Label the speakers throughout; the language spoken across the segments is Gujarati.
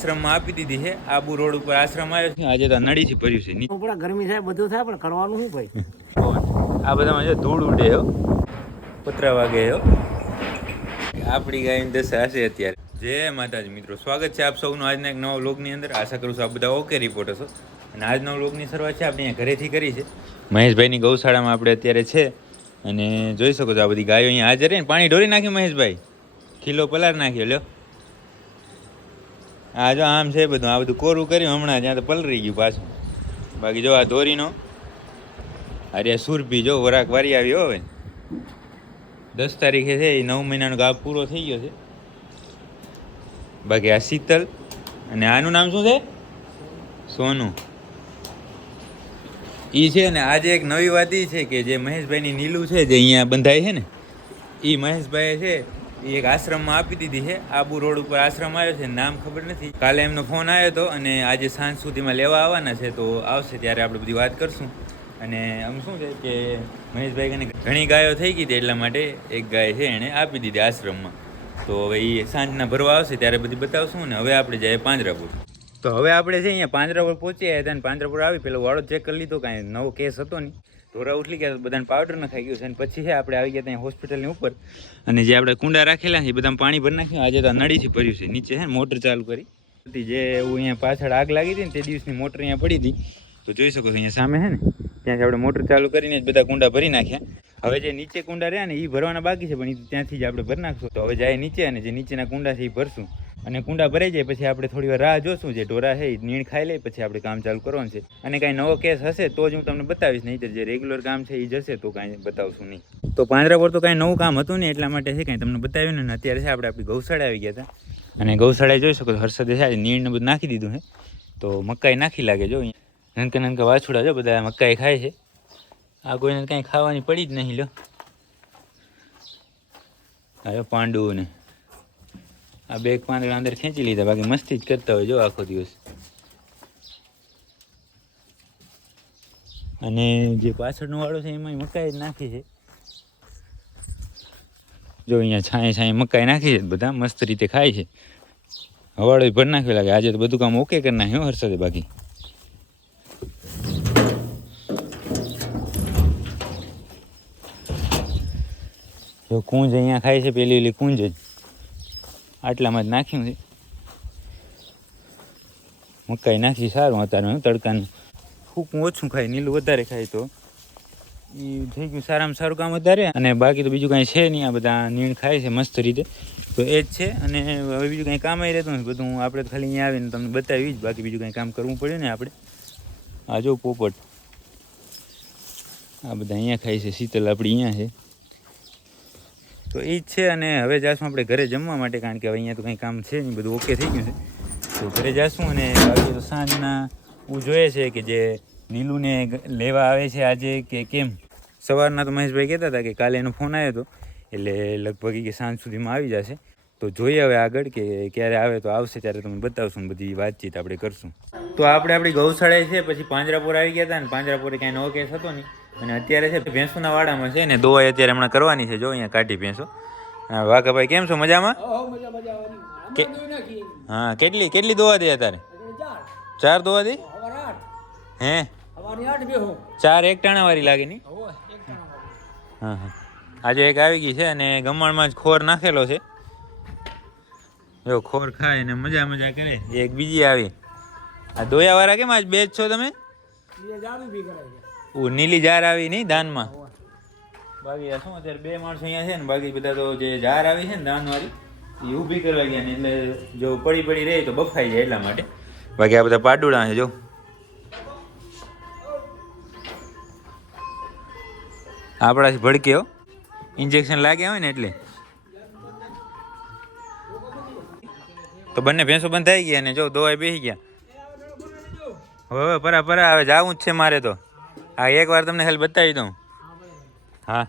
Speaker 1: આશ્રમમાં આપી દીધી છે. આબુ રોડ ઉપર આશ્રમ આવ્યો છે. આજે તો નળીથી ભર્યું છે.
Speaker 2: થોડા ગરમી થાય બધું થાય પણ કરવાનું શું ભાઈ?
Speaker 1: આ બધામાં જો ધૂળ ઉડે હો. પતરા વાગે હો. આપણી ગાયની દશા હશે અત્યારે. જય માતાજી મિત્રો. સ્વાગત છે આપ સૌનું આજના એક નવા વ્લોગની અંદર. આશા કરું છું આપ બધા ઓકે રિપોર્ટ હશો અને આજનો વ્લોગની શરૂઆત છે આપણે અહીંયા ઘરેથી કરી છે. મહેશભાઈની ગૌશાળામાં આપણે અત્યારે છે. અને જોઈ શકો છો આ બધી ગાયો અહીંયા હાજર રહીને પાણી ઢોરી નાખ્યું મહેશભાઈ. ખીલો પલાર નાખ્યો લ્યો. આ જો આમ છે બધું, આ બધું કોરું કર્યું હમણાં જ્યાં તો પલરી ગયું પાછું. બાકી જો આ ધોરીનો, અરે સુરભી જો વરાક વારી આવી હવે. દસ તારીખે છે, એ નવ મહિનાનો ગાપ પૂરો થઈ ગયો છે. બાકી આ શીતલ અને આનું નામ શું છે? સોનું. એ છે ને આજે એક નવી વાત એ છે કે જે મહેશભાઈની નીલું છે, જે અહીંયા બંધાય છે ને એ મહેશભાઈએ છે એ એક આશ્રમમાં આપી દીધી છે. આબુ રોડ ઉપર આશ્રમ આવ્યો છે નામ ખબર નથી. કાલે એમનો ફોન આવ્યો હતો અને આજે સાંજ સુધીમાં લેવા આવવાના છે તો આવશે ત્યારે આપણે બધી વાત કરશું. અને આમ શું છે કે મહેશભાઈ કને ઘણી ગાયો થઈ ગઈ હતી એટલા માટે એક ગાય છે એણે આપી દીધી આશ્રમમાં. તો હવે એ સાંજના ભરવા આવશે ત્યારે બધી બતાવશું ને હવે આપણે જઈએ પાંજરાપુર. તો હવે આપણે છે અહીંયા પાંજરાપુર પહોંચ્યા હતા અને પાંજરાપુર આવી, પેલો વાળો ચેક કરી લીધો, કાંઈ નવો કેસ હતો નહીં. ઢોરા ઉઠલી ગયા બધાને પાવડર નખાઈ ગયું છે. અને પછી છે, આપણે આવી ગયા ત્યાં હોસ્પિટલની ઉપર. અને જે આપણે કુંડા રાખેલા એ બધામાં પાણી ભરી નાખ્યું. આજે તો નળીથી ભર્યું છે. નીચે છે મોટર ચાલુ કરી. હતી જે એવું અહીંયા પાછળ આગ લાગી હતી ને તે દિવસની મોટર અહીંયા પડી હતી. તો જોઈ શકો છો, અહીંયા સામે છે ને, ત્યાંથી આપણે મોટર ચાલુ કરીને જ બધા કુંડા ભરી નાખ્યા. હવે જે નીચે કુંડા રહ્યા ને એ ભરવાના બાકી છે, પણ એ ત્યાંથી જ આપણે ભરી નાખશું. તો હવે જાય નીચે અને જે નીચેના કુંડા છે એ ભરશું. અને કુંડા ભરાઈ જાય, પછી આપણે થોડી વાર રાહ જોશું. જે ઢોરા છે એ નીણ ખાઈ લે, પછી આપણે કામ ચાલુ કરવાનું છે. અને કાંઈ નવો કેસ હશે તો જ હું તમને બતાવીશ, નહીં જે રેગ્યુલર કામ છે એ જશે તો કાંઈ બતાવશું નહીં. તો પાંદરા પર તો કાંઈ નવું કામ હતું નહીં, એટલા માટે છે કાંઈ તમને બતાવ્યું ને અત્યારે છે, આપણે આપણી ગૌશાળા આવી ગયા હતા. અને ગૌશાળાએ જોઈ શકો હર્ષદે છે નીણને બધું નાખી દીધું છે. તો મકાઈ નાખી લાગે જો નનકા નનકા વાછુડા જો બધા મકાઈ ખાય છે. આ કોઈને કાંઈ ખાવાની પડી જ નહીં લો આવ્યો પાંડુ આ બે પાંદડા અંદર ખેંચી લીધા, બાકી મસ્તી જ કરતા હોય જો આખો દિવસ. અને જે પાછળનો વાળો છે એમાં મકાઈ જ નાખી છે. જો અહીંયા છાંય છાંય મકાઈ નાખી છે, બધા મસ્ત રીતે ખાય છે. હવાડો ભર નાખ્યો લાગે, આજે તો બધું કામ ઓકે કરી નાખ્યું હર્ષદે બાકી. જો કુંજ અહીંયા ખાય છે, પેલી પેલી કુંજ જ. આટલામાં જ નાખ્યું છે. મકાઈ નાખી સારું અત્યારે તડકાનું. ફૂકું ઓછું ખાય, નીલું વધારે ખાય તો. એ થઈ ગયું સારામાં સારું કામ વધારે, અને બાકી તો બીજું કાંઈ છે નહીં, આ બધા નીણ ખાય છે મસ્ત રીતે. તો એ જ છે, અને હવે બીજું કાંઈ કામ આવી રહેતું નથી, બધું આપણે ખાલી અહીંયા આવીને તમને બતાવી જ બાકી બીજું કાંઈ કામ કરવું પડે ને આપણે. આ જો પોપટ. આ બધા અહીંયા ખાય છે, શીતલ આપણી અહીંયા છે. તો એ જ છે અને હવે જાશું આપણે ઘરે જમવા માટે, કારણ કે હવે અહીંયા તો કંઈ કામ છે નહીં, બધું ઓકે થઈ ગયું છે. તો ઘરે જાશું અને બાકી તો સાંજના હું જોઈએ છે કે જે નીલુને લેવા આવે છે આજે કે કેમ? સવારના તો મહેશભાઈ કહેતા હતા કે કાલે એનો ફોન આવ્યો હતો, એટલે લગભગ કે સાંજ સુધીમાં આવી જશે. તો જોઈએ હવે આગળ કે ક્યારે આવે તો આવશે, ત્યારે તમને બતાવશું બધી વાતચીત આપણે કરશું. તો આપણે આપણી ગૌશાળાએ છે, પછી પાંજરાપુર આવી ગયા હતા ને, પાંજરાપુરે કાંઈ નવો કેસ હતો નહીં. અને અત્યારે છે ભેંસોના વાડામાં છે ને દોવાઈ અત્યારે હમણાં કરવાની છે જો અહીંયા કાઢી ભેંસો. વાઘાભાઈ કેમ છો? મજામાં? હા કેટલી કેટલી દોવા દે અત્યારે ચાર. દોવા દે? હે? ચાર એક ટાણા વાળી લાગે ની? હા હા આજે એક આવી ગઈ છે અને ગમણમાં જ ખોર નાખેલો છે. જો ખોર ખાય ને મજા મજા કરે. એક બીજી આવી. આ દોયા વાળા કેમ આજ બે જ છો. તમે ઓ, નીલી જાર આવી નહીં દાનમાં? બાકી શું અત્યારે બે માણસો અહીંયા છે ને, બાકી બધા તો જે જાર આવી છે ને દાનવાળી એ ઊભી કરવા ગયા ને, એટલે જો પડી પડી રહે તો બફાઈ જાય એટલા માટે. બાકી આ બધા પાડુડા છે, જો. આપણાથી ભડકે, હો. ઇન્જેક્શન લાગ્યા હોય ને એટલે. તો બંને ભેંસો બંધ થઈ ગયા ને, જો દવાઈ બેસી ગયા. હવે, પરા પરા, હવે જવું જ છે મારે તો. હા એક વાર તમને ખાલી બતાવી દઉં. હા.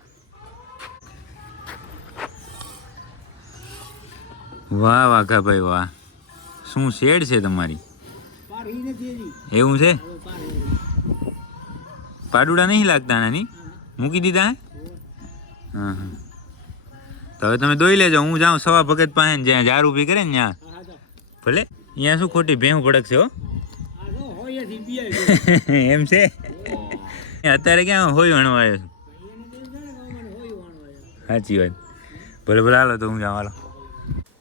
Speaker 1: વાહ વાઘાભાઈ વાહ. શું શેડ છે તમારી? એવું છે? પાડુડા નહીં લાગતા નાની મૂકી દીધા? હે હા. હા તો હવે તમે દોઈ લેજો હું જાઉં સવા ભગત પાસે ને જ્યાં જાર ઊભી કરે ને ત્યાં. ભલે? અહીંયા શું ખોટી ભેહું ભડકશે હો?
Speaker 2: આ જો હોય એથી બિયાય
Speaker 1: એમ છે? અત્યારે ક્યાં હોય વણવા આવ્યો છું? સાચી વાત. ભલે ભલે હાલો તો હું જાઉં હાલો.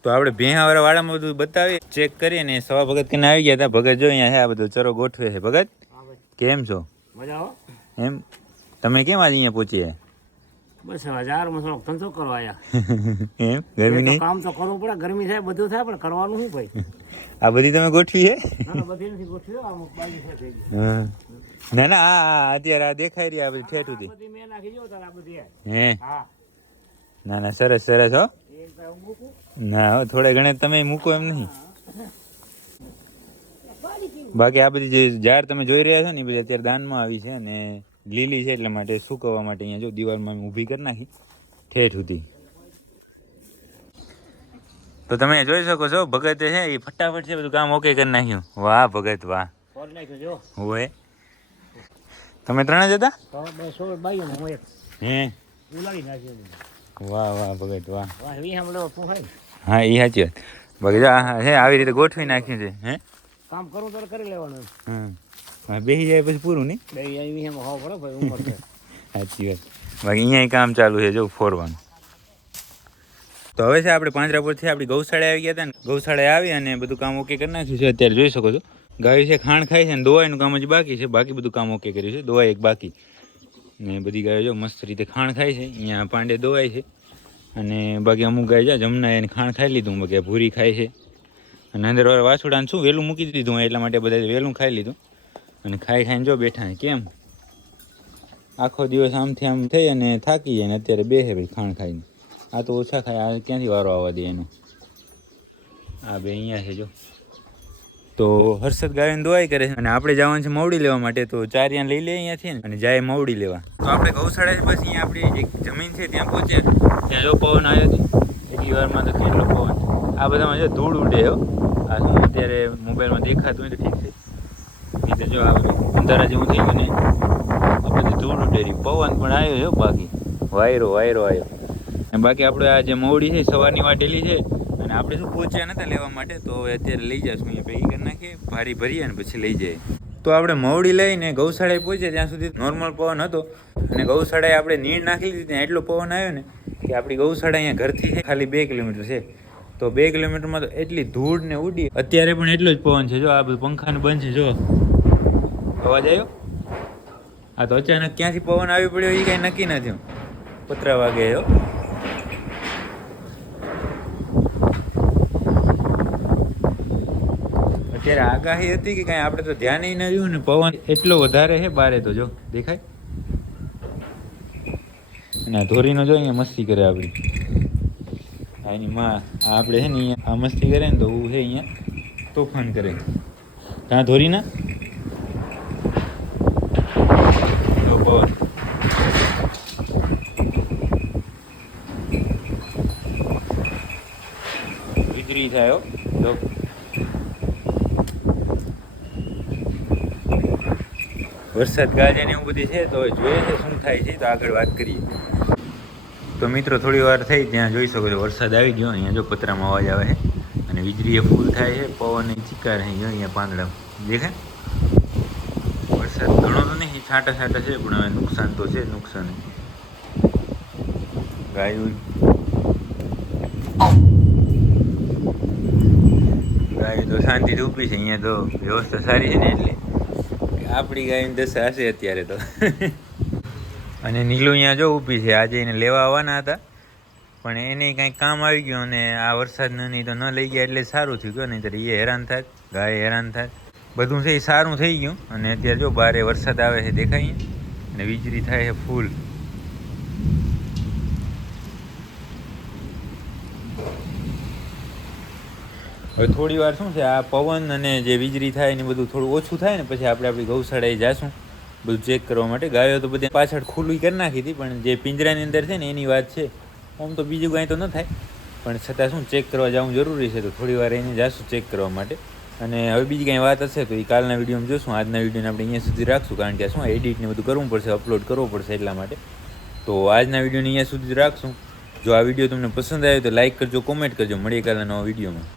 Speaker 1: તો આપણે ભેહાવાળા વાળામાં બધું બતાવીએ ચેક કરીએ ને સવા ભગત કને આવી ગયા હતા. ભગત જો અહીંયા છે આ બધો ચરો ગોઠવે છે. ભગત કેમ છો? એમ? તમે કેમ આજે અહીંયા પહોંચીએ
Speaker 2: બસ હજાર થોડોક ધંધો કરવા આવ્યા.
Speaker 1: એમ? ગરમી
Speaker 2: કામ તો કરવું પડે. ગરમી થાય બધું થાય પણ કરવાનું શું ભાઈ?
Speaker 1: આ બધી તમે ગોઠવી. હા. ના ના આ અત્યારે આ દેખાઈ રહી આ બધી ઠેઠ સુધી
Speaker 2: હે.
Speaker 1: ના ના સરસ સરસ હો. ના હો થોડે ઘણે તમે મૂકો એમ નહીં. બાકી આ બધી જે ઝાડ તમે જોઈ રહ્યા છો ને એ બધી અત્યારે દાનમાં આવી છે અને લીલી છે એટલા માટે સુકવવા માટે અહીંયા જો દિવાલમાં ઊભી કરી નાખી ઠેઠ સુધી. તો તમે જોઈ શકો છો ભગતે છે એ ફટાફટ છે બધું કામ ઓકે કરી નાખ્યું. વાહ ભગત વાહ.
Speaker 2: ફોન નાખ્યો જો.
Speaker 1: હોય. તમે ત્રણ જ હતા?
Speaker 2: તો બે સોળ બાઈઓ હું એક.
Speaker 1: હે?
Speaker 2: ઉલાડી નાખ્યો બધું.
Speaker 1: વાહ વાહ ભગત વાહ.
Speaker 2: વાહ વી હમણાં તું હોય? ને.
Speaker 1: હા એ સાચી વાત. બાકી જો આ હે આવી રીતે ગોઠવી નાખ્યું છે હે?
Speaker 2: કામ કરવું તો કરી લેવાનું.
Speaker 1: હા હા બેસી જાય પછી પૂરું નહીં?
Speaker 2: બે આવી એમ હોવ પડે ભાઈ ઉંમર છે.
Speaker 1: સાચી વાત. બાકી અહીંયા કામ ચાલુ છે જો ફોરવાનું. તો હવે છે, આપણે પાંજરાપુરથી આપણી ગૌશાળા આવી ગયા હતા ને, ગૌશાળા આવી અને બધું કામ ઓકે કરી નાખ્યું છે, અત્યારે જોઈ શકો છો. ગાય છે ખાણ ખાય છે અને દોવાઈનું કામ જ બાકી છે, બાકી બધું કામ ઓકે કર્યું છે, દોવાઈ એક બાકી. ને બધી ગાયો જો મસ્ત રીતે ખાણ ખાય છે, અહીંયા પાંડે દોવાય છે. અને બાકી અમુક ગાય છે જમના એને ખાણ ખાઈ લીધું, બાકી ભૂરી ખાય છે. અને અંદર વાછોડાને શું વહેલું મૂકી દીધું એટલા માટે બધા વહેલું ખાઈ લીધું. અને ખાઈ ખાઈને જો બેઠા કેમ? આખો દિવસ આમથી આમ થઈ અને થાકી જાય ને અત્યારે બેસે ભાઈ ખાણ ખાઈને. આ તો ઓછા ખાય. આ ક્યાંથી વારો આવવા દે એનો? આ બે અહીંયા છે જો. તો હર્ષદ ગાયન દોવાઈ કરે છે. અને આપણે જવાનું છે મવડી લેવા માટે તો ચારિયા લઈ લે અહીંયાથી ને અને જાય મવડી લેવા. તો આપણે ગૌશાળા બસ અહીંયા આપણી એક જમીન છે ત્યાં પહોંચ્યા. ત્યાં જો પવન આવ્યો હતો. એટલી વારમાં તો કેટલો પવન. આ બધામાં જો ધૂળ ઉડે હો. આ શું અત્યારે મોબાઈલમાં દેખાતું હોય તો ઠીક છે. નહીં તો જો આ અંધારા જેવું થઈ ગયું ને. આ બધી ધૂળ ઉડેરી પવન પણ આવ્યો છે બાકી. વાયરો વાયરો આવ્યો. બાકી આપણે આ જે મવડી છે સવારની વાટેલી છે. અને આપણે શું પહોંચ્યા નતા લેવા માટે, તો હવે અત્યારે લઈ જશું અહીંયા ભેગી કરી નાખીએ, ભારી ભરીએ અને પછી લઈ જઈએ. તો આપણે મવડી લઈને ગૌશાળાએ પહોંચ્યા ત્યાં સુધી નોર્મલ પવન હતો. અને ગૌશાળાએ આપણે નીર નાખી લીધી, ત્યાં એટલો પવન આવ્યો ને કે આપણી ગૌશાળા અહીંયા ઘરથી છે, ખાલી બે કિલોમીટર છે. તો બે કિલોમીટરમાં તો એટલી ધૂળ ને ઉડી. અત્યારે પણ એટલો જ પવન છે, જો આ બધું પંખાનું બંધ છે, જો. અવાજ આવ્યો? આ તો અચાનક ક્યાંથી પવન આવી પડ્યો એ કાંઈ નક્કી નથી પતરા વાગે અત્યારે આગાહી હતી કે કાંઈ આપણે તો ધ્યાન ન રહ્યું ને પવન એટલો વધારે છે બારે તો જો, દેખાય? અને ધોરીનો જો અહીંયા મસ્તી કરે આપણી. એની માં આપણે છે ને અહીંયા, આ મસ્તી કરે ને તો હું છે અહીંયા, તોફાન કરે. ત્યાં ધોરીના? તો પવન. વીજળી થાય જો. વરસાદ ગાજે ને એવું બધી છે, તો જોઈએ છે શું થાય છે, તો આગળ વાત કરીએ. તો મિત્રો, થોડી વાર થઈ, ત્યાં જોઈ શકો છો વરસાદ આવી ગયો, અહીંયા જો પતરામાં અવાજ આવે છે, અને વીજળીએ ફૂલ થાય છે પવન ચીકાર અહીં અહીંયા પાંદડા. દેખાય? વરસાદ ઘણો તો નહીં, છાંટા છાંટા છે, પણ હવે નુકસાન તો છે, નુકસાન. ગાયું. ગાય તો શાંતિ ઊભી છે, અહીંયા તો વ્યવસ્થા સારી છે ને એટલે. આપણી ગાયની દશા હશે અત્યારે તો. અને નીલું અહીંયા જો ઊભી છે. આજે એને લેવા આવવાના હતા. પણ એને કાંઈ કામ આવી ગયું અને આ વરસાદ નહીં તો ન લઈ ગયા એટલે સારું થયું ગયું. નહીં એ હેરાન થાય ગાય હેરાન થાય બધું છે એ સારું થઈ ગયું. અને અત્યારે જો બારે વરસાદ આવે છે દેખાય અને વીજળી થાય છે ફૂલ. હવે થોડી વાર શું છે, આ પવન અને જે વીજળી થાય ને બધું થોડું ઓછું થાય ને પછી આપણે આપણી ગૌશાળાએ જાશું. બધું ચેક કરવા માટે. ગાયો તો બધી પાછળ ખુલ્લી કરી નાખી હતી, પણ જે પિંજરાની અંદર છે ને એની વાત છે, આમ તો બીજું કાંઈ તો ન થાય. પણ છતાં શું ચેક કરવા જવું જરૂરી છે, તો થોડી વાર એને જાશું ચેક કરવા માટે. અને હવે બીજી કાંઈ વાત હશે, તો એ કાલના વિડીયોમાં જોશું. આજના વિડીયોને આપણે અહીંયા સુધી રાખશું, કારણ કે શું એડિટને બધું કરવું પડશે અપલોડ કરવો પડશે એટલા માટે. તો આજના વિડીયોને અહીંયા સુધી રાખશું. જો આ વીડિયો તમને પસંદ આવ્યો તો લાઇક કરજો કોમેન્ટ કરજો. મળીએ કાલના નવા વિડીયોમાં.